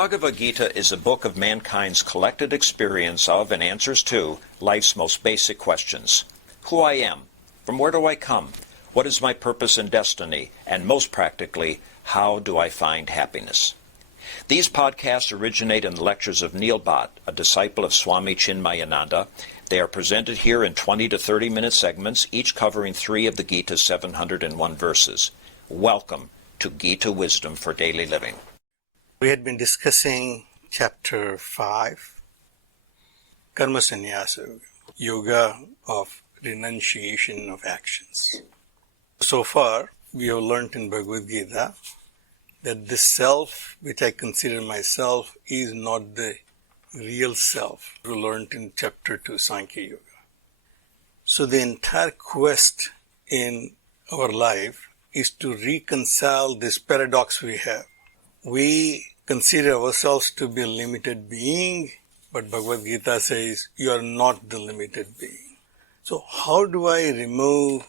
Bhagavad Gita is a book of mankind's collected experience of and answers to life's most basic questions. Who I am, from where do I come, what is my purpose and destiny, and most practically, how do I find happiness? These podcasts originate in the lectures of Neil Bhatt, a disciple of Swami Chinmayananda. They are presented here in 20 to 30-minute segments, each covering 3 of the Gita's 701 verses. Welcome to Gita Wisdom for Daily Living. We had been discussing chapter 5, Karma Sannyasa, Yoga of Renunciation of Actions. So far, we have learnt in Bhagavad Gita that this self, which I consider myself, is not the real self. We learnt in chapter 2, Sankhya Yoga. So the entire quest in our life is to reconcile this paradox we have. We consider ourselves to be a limited being, but Bhagavad Gita says you are not the limited being. So how do I remove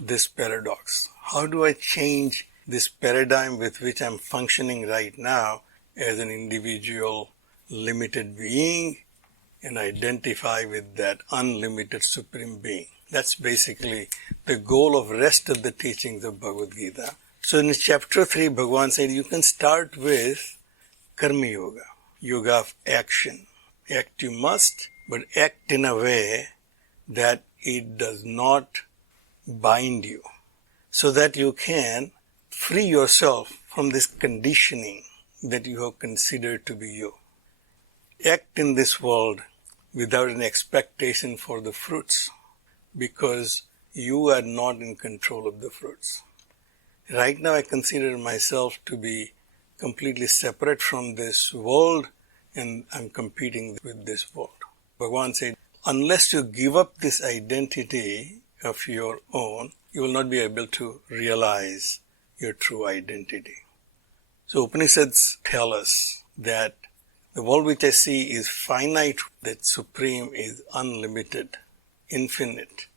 this paradox? How do I change this paradigm with which I'm functioning right now as an individual limited being and identify with that unlimited supreme being? That's basically the goal of rest of the teachings of Bhagavad Gita. So in chapter 3, Bhagavan said you can start with Karma Yoga, Yoga of action. Act you must, but act in a way that it does not bind you, so that you can free yourself from this conditioning that you have considered to be you. Act in this world without an expectation for the fruits, because you are not in control of the fruits. Right now I consider myself to be completely separate from this world and I'm competing with this world. Bhagavan said, unless you give up this identity of your own, you will not be able to realize your true identity. So Upanishads tell us that the world which I see is finite, that Supreme is unlimited, infinite,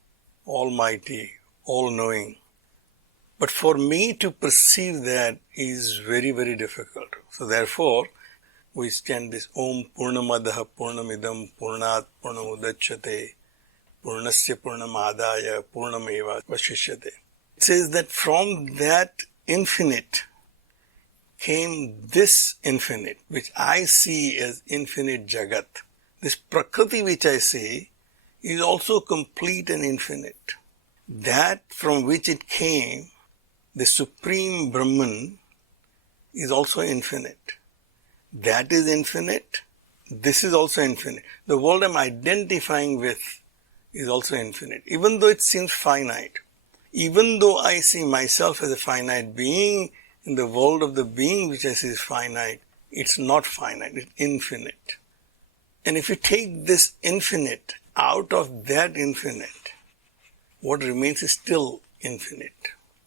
almighty, all-knowing. But for me to perceive that is very, very difficult. So therefore, we chant this Om Purnamadaha Purnamidam Purnat Purnamudachyate Purnasya Purnamadaya Purnameva Vashishyate. It says that from that infinite came this infinite, which I see as infinite Jagat. This Prakriti which I see is also complete and infinite. That from which it came, the Supreme Brahman, is also infinite. That is infinite. This is also infinite. The world I'm identifying with is also infinite, even though it seems finite. Even though I see myself as a finite being, in the world of the being which I see is finite, it's not finite, it's infinite. And if you take this infinite out of that infinite, what remains is still infinite.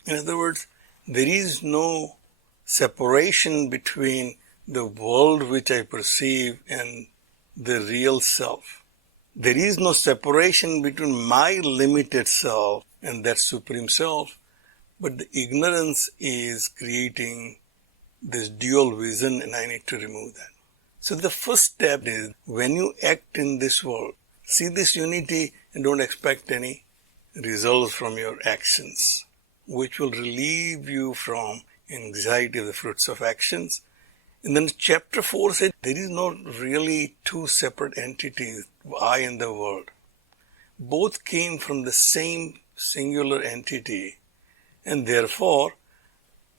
In other words, there is no separation between the world which I perceive and the real self. There is no separation between my limited self and that supreme self, but the ignorance is creating this dual vision and I need to remove that. So the first step is, when you act in this world, see this unity and don't expect any results from your actions, which will relieve you from anxiety of the fruits of actions. And then chapter 4 said there is not really two separate entities, I and the world. Both came from the same singular entity, and therefore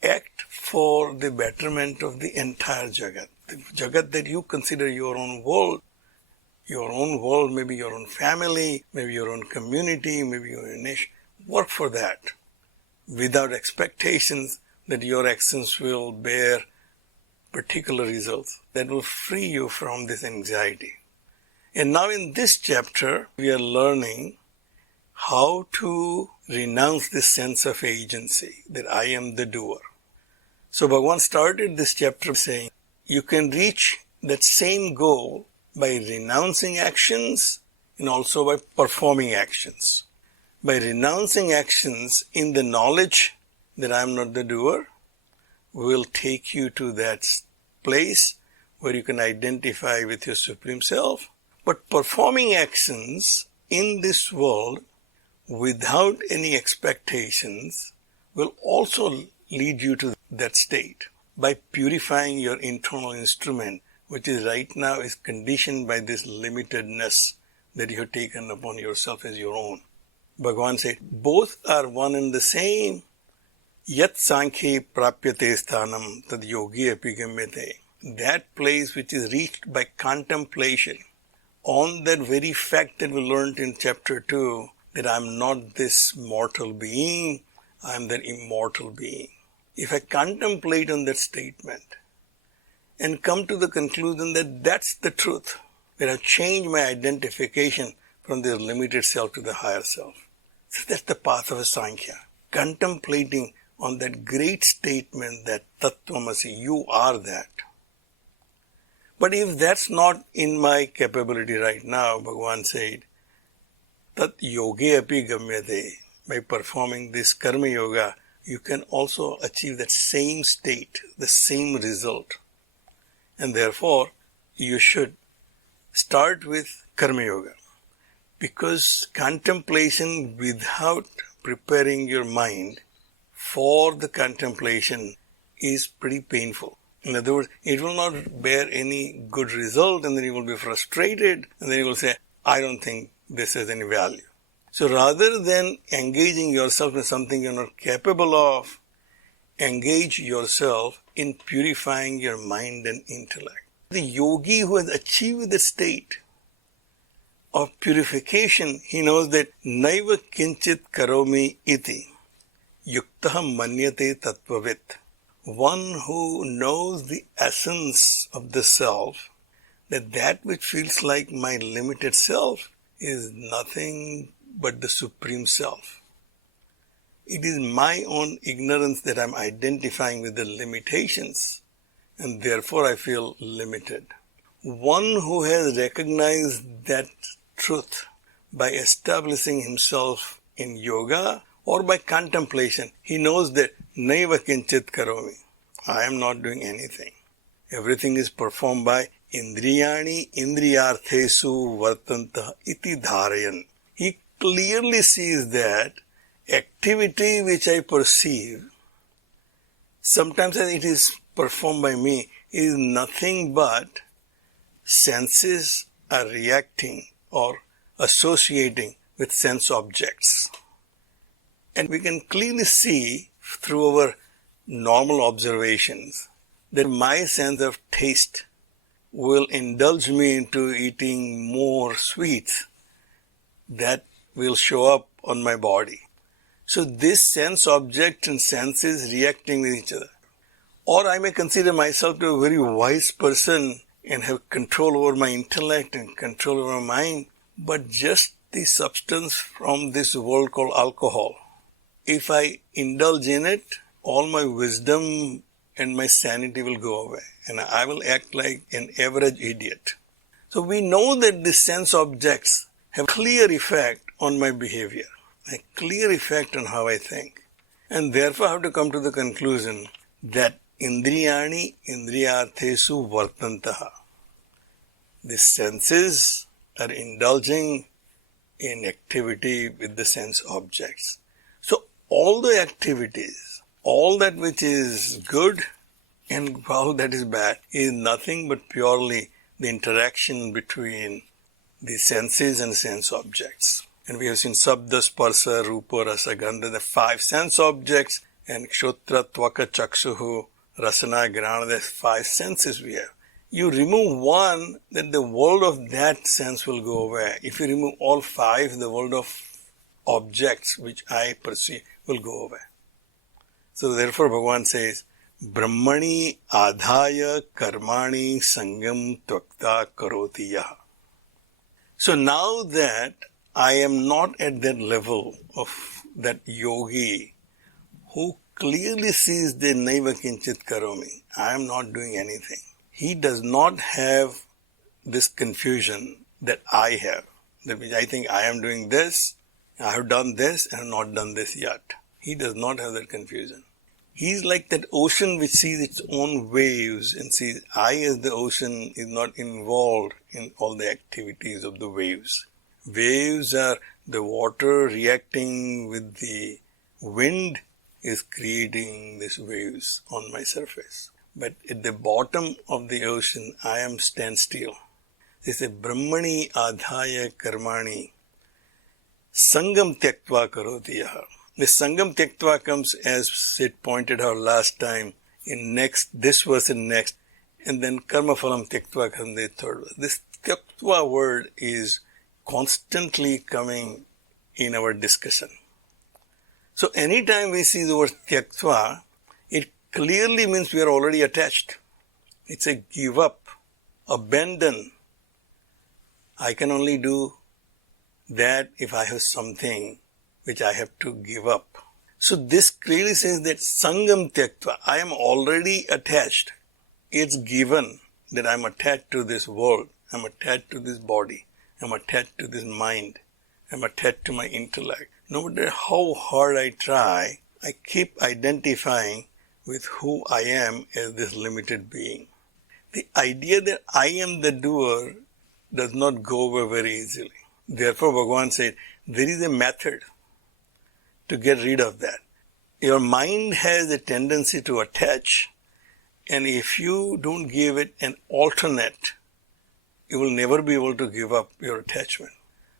act for the betterment of the entire Jagat. The Jagat that you consider your own world maybe your own family, maybe your own community, maybe your own nation. Work for that without expectations that your actions will bear particular results. That will free you from this anxiety. And now in this chapter, we are learning how to renounce this sense of agency, that I am the doer. So Bhagavan started this chapter saying, you can reach that same goal by renouncing actions and also by performing actions. By renouncing actions in the knowledge that I am not the doer will take you to that place where you can identify with your Supreme Self. But performing actions in this world without any expectations will also lead you to that state by purifying your internal instrument, which is right now is conditioned by this limitedness that you have taken upon yourself as your own. Bhagavan said, both are one and the same. Yat sankhe prapyate sthanam tad yogi api gamyate. That place which is reached by contemplation on that very fact that we learned in chapter 2, that I am not this mortal being, I am that immortal being. If I contemplate on that statement and come to the conclusion that that's the truth, that I've changed my identification from this limited self to the higher self. So that's the path of a Sankhya. Contemplating on that great statement that Tattvamasi, you are that. But if that's not in my capability right now, Bhagavan said, Tat yoge api gamyate. By performing this karma yoga, you can also achieve that same state, the same result. And therefore, you should start with karma yoga. Because contemplation without preparing your mind for the contemplation is pretty painful. In other words, it will not bear any good result, and then you will be frustrated, and then you will say, I don't think this has any value. So rather than engaging yourself in something you're not capable of, engage yourself in purifying your mind and intellect. The yogi who has achieved the state of purification, he knows that naiva kinchit karomi iti yuktaha manyate tattvavit. One who knows the essence of the self, that which feels like my limited self is nothing but the Supreme Self. It is my own ignorance that I'm identifying with the limitations, and therefore I feel limited. One who has recognized that truth by establishing himself in yoga or by contemplation, he knows that naiva kinchit karomi. I am not doing anything. Everything is performed by indriyani indriyarthesu vartantah iti dharayan. He clearly sees that activity which I perceive, sometimes it is performed by me, is nothing but senses are reacting or associating with sense objects. And we can clearly see through our normal observations that my sense of taste will indulge me into eating more sweets that will show up on my body. So this sense object and senses reacting with each other. Or I may consider myself to be a very wise person and have control over my intellect and control over my mind, but just the substance from this world called alcohol. If I indulge in it, all my wisdom and my sanity will go away, and I will act like an average idiot. So we know that the sense objects have clear effect on my behavior, a clear effect on how I think. And therefore I have to come to the conclusion that indriyani indriyarthesu vartantaha. The senses are indulging in activity with the sense objects. So all the activities, all that which is good and all that is bad is nothing but purely the interaction between the senses and sense objects. And we have seen Sabda, Sparsa, Rupa, Rasa, Gandha, the 5 sense objects, and Kshotra, Tvaka, Chaksuhu, Rasana, Grana, the 5 senses we have. You remove one, then the world of that sense will go away. If you remove all 5, the world of objects which I perceive will go away. So therefore Bhagavan says, Brahmani adhaya karmani sangam tvakta karoti yaha. So now that I am not at that level of that yogi who clearly sees the naiva kinchit karomi, I am not doing anything. He does not have this confusion that I have. That means I think I am doing this, I have done this and have not done this yet. He does not have that confusion. He's like that ocean which sees its own waves and sees I as the ocean is not involved in all the activities of the waves. Waves are the water reacting with the wind is creating these waves on my surface. But at the bottom of the ocean, I am standstill. This is Brahmani adhaya karmani sangam tyaktva karoti yaha. The sangam tyaktva comes as it pointed out last time in this verse and next, and then karma phalam tyaktva comes in the third verse. This tyaktva word is constantly coming in our discussion. So anytime we see the word tyaktva, it clearly means we are already attached. It's a give up, abandon. I can only do that if I have something which I have to give up. So this clearly says that sangam tyaktva, I am already attached. It's given that I am attached to this world, I am attached to this body, I am attached to this mind, I am attached to my intellect. No matter how hard I try, I keep identifying with who I am as this limited being. The idea that I am the doer does not go over very easily. Therefore, Bhagavan said, there is a method to get rid of that. Your mind has a tendency to attach, and if you don't give it an alternate, you will never be able to give up your attachment.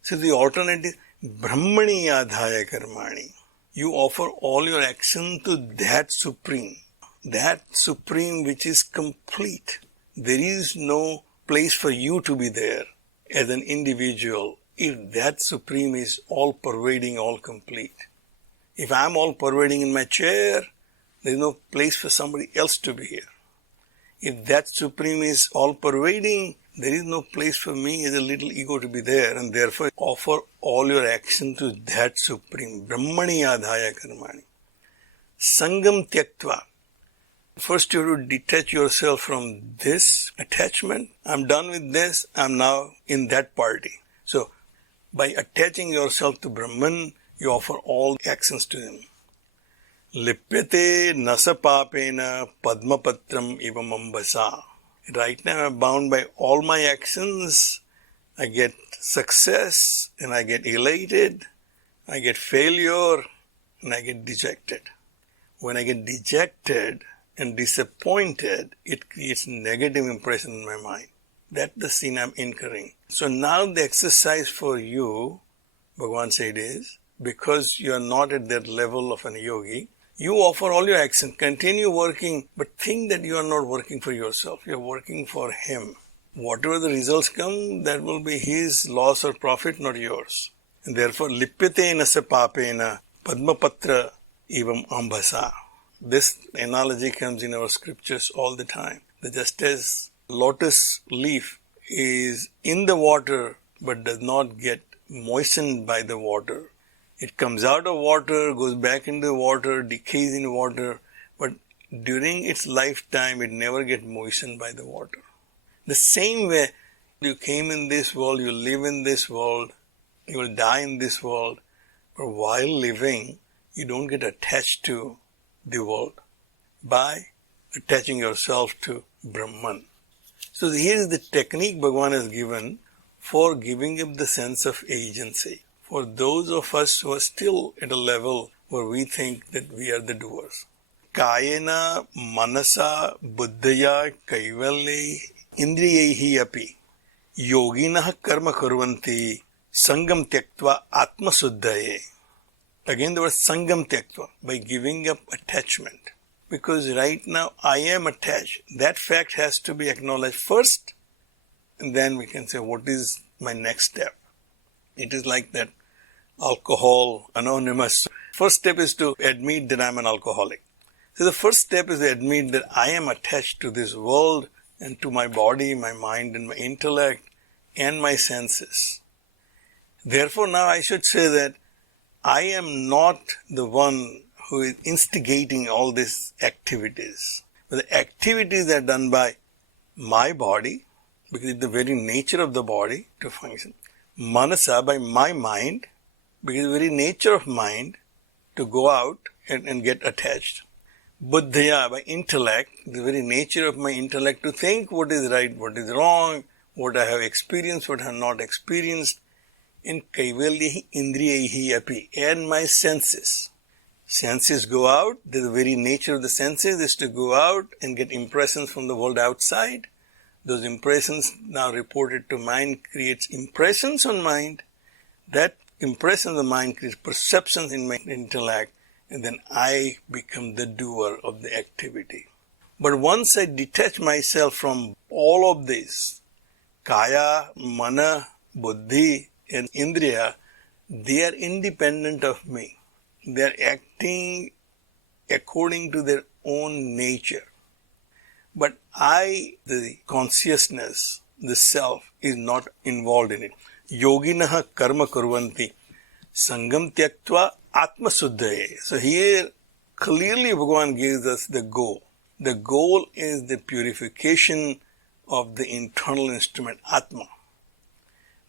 So the alternate is Brahmani adhaya karmani. You offer all your action to that supreme which is complete. There is no place for you to be there as an individual if that supreme is all pervading, all complete. If I'm all pervading in my chair, there is no place for somebody else to be here. If that supreme is all pervading, there is no place for me as a little ego to be there, and therefore offer all your action to that supreme. Brahmani adhaya karmani. Sangam tyaktva. First you have to detach yourself from this attachment. I'm done with this, I'm now in that party. So, by attaching yourself to Brahman, you offer all actions to him. Lipyate nasa papena padmapatram ivam ambasa. Right now I'm bound by all my actions. I get success and I get elated. I get failure and I get dejected. When I get dejected and disappointed, it creates negative impression in my mind. That's the sin I'm incurring. So now the exercise for you, Bhagavan said, is because you are not at that level of an yogi, you offer all your action, continue working, but think that you are not working for yourself, you are working for him. Whatever the results come, that will be his loss or profit, not yours. And therefore, lipyate nasa papena padmapatra evam ambasa. This analogy comes in our scriptures all the time. That just as lotus leaf is in the water but does not get moistened by the water, it comes out of water, goes back into the water, decays in water, but during its lifetime it never gets moistened by the water. The same way, you came in this world, you live in this world, you will die in this world, but while living, you don't get attached to the world by attaching yourself to Brahman. So here is the technique Bhagavan has given for giving up the sense of agency. For those of us who are still at a level where we think that we are the doers. Kayena manasa buddhaya kaivalye indriyehi api yoginah karma kurvanti sangam tyaktva atma suddhaye. Again the word sangam tyaktva, by giving up attachment. Because right now I am attached. That fact has to be acknowledged first, and then we can say, what is my next step? It is like that alcohol anonymous. First step is to admit that I am an alcoholic. So the first step is to admit that I am attached to this world and to my body, my mind and my intellect and my senses. Therefore now I should say that I am not the one who is instigating all these activities. But the activities are done by my body, because it's the very nature of the body to function. Manasa, by my mind, because the very nature of mind to go out and get attached. buddhaya, by intellect, the very nature of my intellect to think what is right, what is wrong, what I have experienced, what I have not experienced, in kaivalyahi indriyahi api, and my senses. Senses go out, the very nature of the senses is to go out and get impressions from the world outside. Those impressions now reported to mind creates impressions on mind. That impression of the mind creates perceptions in my intellect, and then I become the doer of the activity. But once I detach myself from all of this, kaya, mana, buddhi, and indriya, they are independent of me. They are acting according to their own nature. But I, the consciousness, the self, is not involved in it. Yoginaha karma kurvanti sangam tyaktva atma suddhaye. So here clearly Bhagavan gives us the goal. The goal is the purification of the internal instrument, Atma.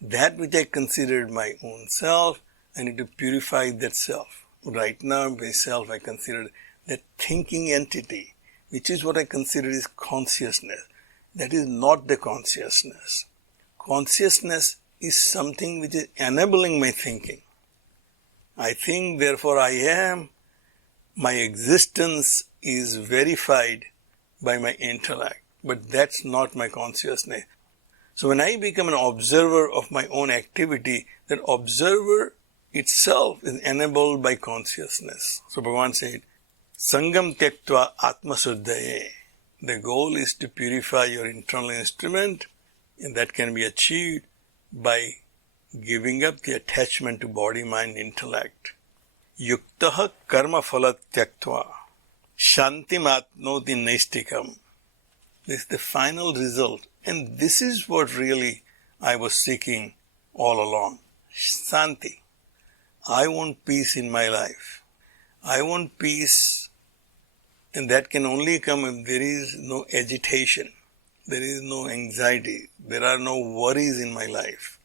That which I considered my own self, I need to purify that self. Right now, myself, I consider that thinking entity, which is what I consider is consciousness. That is not the consciousness. Consciousness is something which is enabling my thinking. I think, therefore I am. My existence is verified by my intellect, but that's not my consciousness. So when I become an observer of my own activity, that observer itself is enabled by consciousness. So Bhagavan said, Sangam tyaktva atma suddhaye. The goal is to purify your internal instrument, and that can be achieved by giving up the attachment to body, mind, intellect. Yuktaha karma phala tyaktva shantim atnoti naistikam. This is the final result, and this is what really I was seeking all along. Shanti. I want peace in my life. I want peace, and that can only come if there is no agitation, there is no anxiety, there are no worries in my life.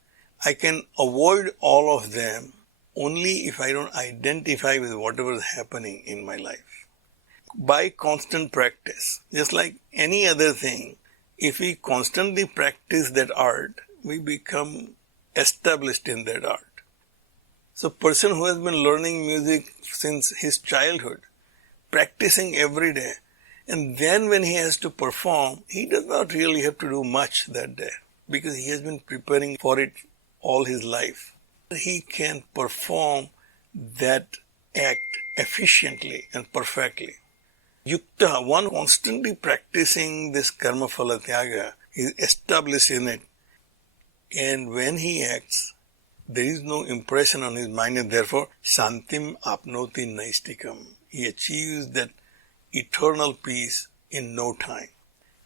I can avoid all of them only if I don't identify with whatever is happening in my life. By constant practice, just like any other thing, if we constantly practice that art, we become established in that art. So a person who has been learning music since his childhood, practicing every day, and then when he has to perform, he does not really have to do much that day because he has been preparing for it all his life. He can perform that act efficiently and perfectly. Yukta, one constantly practicing this karma phala tyaga, is established in it. And when he acts, there is no impression on his mind, and therefore, Shantim apnoti naistikam. He achieves that eternal peace in no time.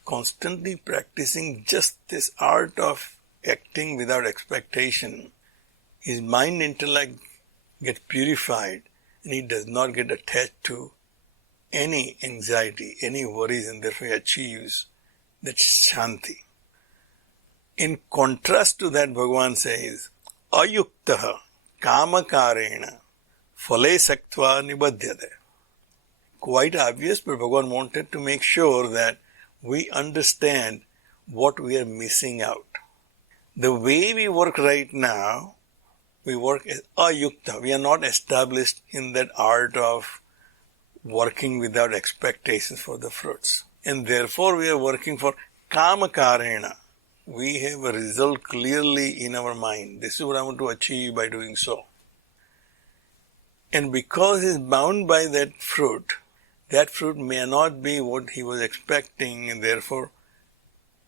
Constantly practicing just this art of acting without expectation, his mind intellect gets purified, and he does not get attached to any anxiety, any worries, and therefore he achieves that Shanti. In contrast to that, Bhagavan says, Ayuktaha kamakarena phale saktva nibadhyate. Quite obvious, but Bhagavan wanted to make sure that we understand what we are missing out. The way we work right now, we work as ayukta. We are not established in that art of working without expectations for the fruits. And therefore we are working for kamakarena. We have a result clearly in our mind. This is what I want to achieve by doing so. And because he is bound by that fruit may not be what he was expecting, and therefore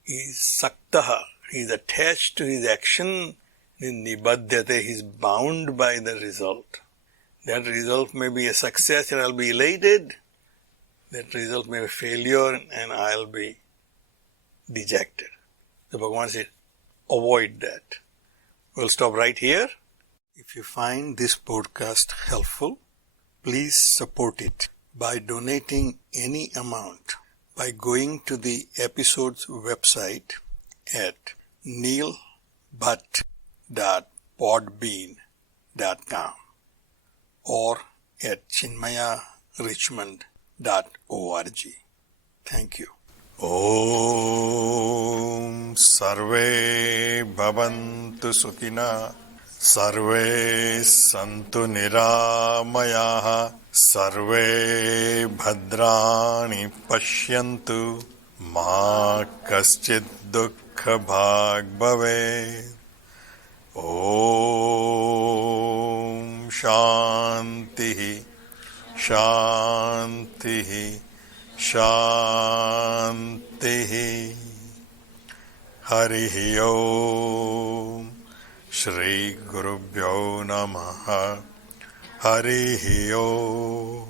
he is saktaha. He is attached to his action. In nibadhyate, he is bound by the result. That result may be a success and I'll be elated. That result may be a failure and I'll be dejected. So Bhagavan said, avoid that. We'll stop right here. If you find this podcast helpful, please support it by donating any amount by going to the episode's website at neilbhatt.podbean.com or at chinmayarichmond.com. Thank you. Om Sarve Bhavantu Sukhina Sarve Santu Niramayaha Sarve Bhadrani Pashyantu Ma Kaschid Dukkha Bhag Bhave. Om Shanti Shanti Shanti. Harihi Om. Shri Gurubhyo Namaha. Harihi Om.